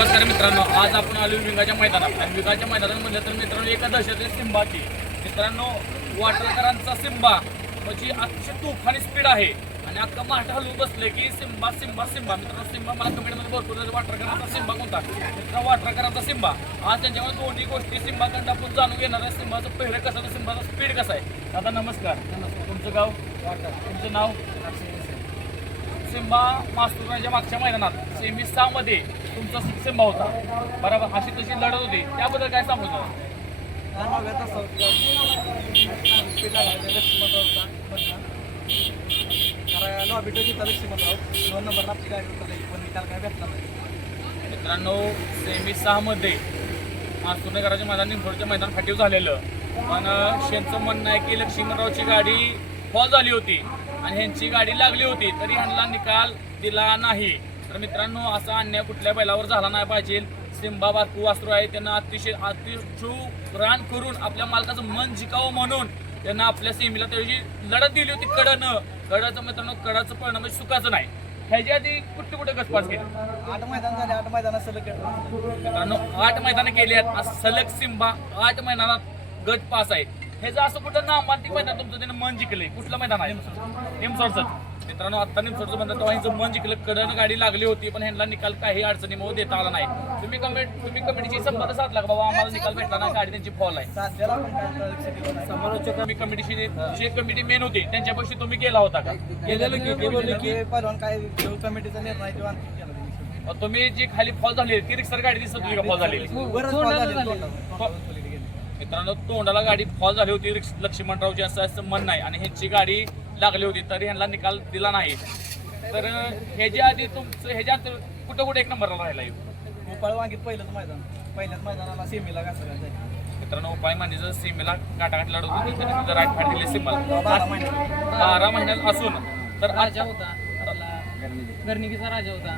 नमस्कार मित्रांनो आज आपण आलो विंगाच्या मैदानात. आणि विंगाच्या मैदानात म्हणलं तर मित्रांनो एका दहशत सिंबाची. मित्रांनो वाटरकरांचा सिंबा म्हणजे अतिशय तुफानी स्पीड आहे. आणि अख्खा माठ हलवून बसले की सिंबा सिंबा सिंबा. मित्रांनो सिंबा मला कमेंटमध्ये भरपूर वाटरकरांचा सिंबा कोणता? मित्रांनो वाटरकरांचा सिंबा. आज त्यांच्यामध्ये दोन्ही गोष्टी सिंबाकडं आपण जाणून घेणार आहे. सिंबाचं पहिलं कसं आहे, सिंबाचा स्पीड कसा आहे? दादा नमस्कार. तुमचं गाव? तुमचं नाव? सिंबा मास्तुराच्या मागच्या मैदानात. सेमी सहा तुमचा सिंबा होता. बरोबर? अशी तशी लढत होती. त्याबद्दल काय सांगू? दोन नंबर आपली गाडी उतरली पण निकाल काय भेटला नाही. मित्रांनो सेमी सहा मध्ये मास्तुरनगराच्या मैदान निमसोडच्या मैदान फाटीव झालेलं. पण शेंचं म्हणणं आहे की लक्ष्मणरावची गाडी फॉल झाली होती. आणि ह्यांची गाडी लागली होती. तरी ह्यांना निकाल दिला नाही. तर मित्रांनो असा अन्याय कुठल्या बैलावर झाला नाही पाहिजे. सिंबा बारकू वासरू आहे त्यांना अतिशय अतिशय रान करून आपल्या मालकाचं मन जिकावं म्हणून त्यांना आपल्या सेमीला त्याची लढत दिली होती कडनं. कडाचं मित्रांनो कडाचं पळणं म्हणजे सुखाचं नाही. ह्याच्या आधी कुठे कुठे गटपास केली? आठ मैदान झाले आठ मैदानात सलग मित्रांनो आठ मैदानं केली आहेत. सलग सिंबा आठ मैदानात गट पास आहे. ह्याचं असं कुठं नामांतिक मैदान तुमचं? त्यानं मन जिंकलंय. कुठलं मैदान आहे? निमसोडचं. मित्रांनो आता निमसोडचं मैदान तेव्हा ह्यांचं मन जिंकलं कडनं गाडी लागली होती पण ह्यांना निकाल काही अडचणीमुळे देता आला नाही. तुम्ही कमेंट तुम्ही कमिटीची संबंध साधला का बाबा? आम्हाला निकाल भेटला नाही गाडी त्यांची फॉल आहे. नाही कमी कमिटीशी जे कमिटी मेन होती त्यांच्यापाशी तुम्ही गेला होता का? गेलेलो की ते बोलले की? काय कमिटीचा निर्णय. अ, तुम्ही जी खाली फॉल झाली ती रिक्सर गाडी दिसत होती का फॉल झालेली गेले. मित्रांनो तोंडाला गाडी फॉल झाली होती लक्ष्मणरावची असं असं म्हणणं आहे आणि ह्यांची गाडी लागली होती तरी ह्यांना निकाल दिला नाही. तर ह्याच्या आधी तुमचं ह्याच्यात कुठं कुठे एक नंबरला राहिला येऊ? गोपाळ वांगीत पहिलंच मैदान पहिल्याच मैदानाला सेमीला घासं घालायचं. मित्रांनो उपाय मांडीचं सीमेला गाठागाठ लढत होती त्याने तिथं राईट फाट दिली सिम्बल. बारा महिने. बारा महिन्यात असून तर राजा होता गर्निकीचा राजा होता.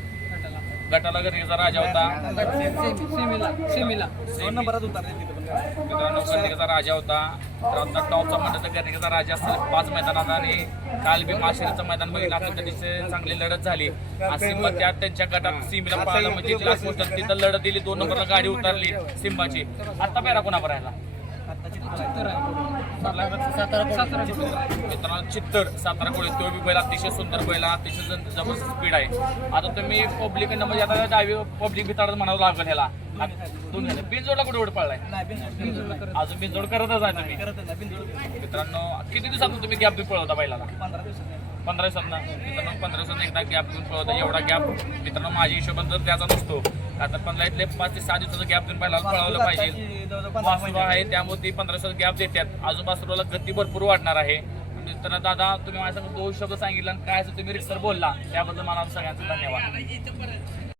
गटाला गरीचा राजा होता. सेमी- सेमीला. सेमीला दोन नंबरात गाडी. मित्रांनो राजा होता. तर आता टॉपचा म्हणलं तर गर्णिकेचा राजा असेल पाच मैदानात आणि काल बी माशिरचं मैदान बघितलं. आपण त्याची चांगली लढत झाली. सिंबा त्यात त्यांच्या गटात सीमेला पळाला. म्हणजे तिथं लढत दिली. दोन नंबरला गाडी उतरली सिंबाची. आता पेरा कोणावर राहिला मित्रांनो चित्तर सातारा कोळी. तो बी बैल अतिशय सुंदर बैल अतिशय जबरदस्त स्पीड आहे. आता तुम्ही पब्लिक म्हणजे आता डावी पब्लिक भिताडत म्हणावं लागेल ह्याला. दोन झाले. बिनजोडला कुठे बिनजोड करत अजून बिनजोड करतच आहे तुम्ही. मित्रांनो किती दिवसातून तुम्ही गॅप बी पळवता बैलाला? पंधरा दिवसात. पंधरा दिवसांना मित्रांनो पंधरा दिवसांना एकदा गॅप घेऊन पळवता. एवढा गॅप मित्रांनो माझ्या हिशोबाने तर त्याचा नसतो. आता पंधरा इथले पाच ते सहा दिवसाचा गॅप देऊन पहिला पळवलं पाहिजे. वासरू आहे. त्यामुळे ती पंधरा दिवसाचा गॅप देतात. वासरूला गती भरपूर वाढणार आहे. मित्रांनो दादा तुम्ही माझ्या दोन शब्द सांगितलं आणि काय असं तुम्ही रिक्सर बोलला त्याबद्दल मला सगळ्यांचं धन्यवाद.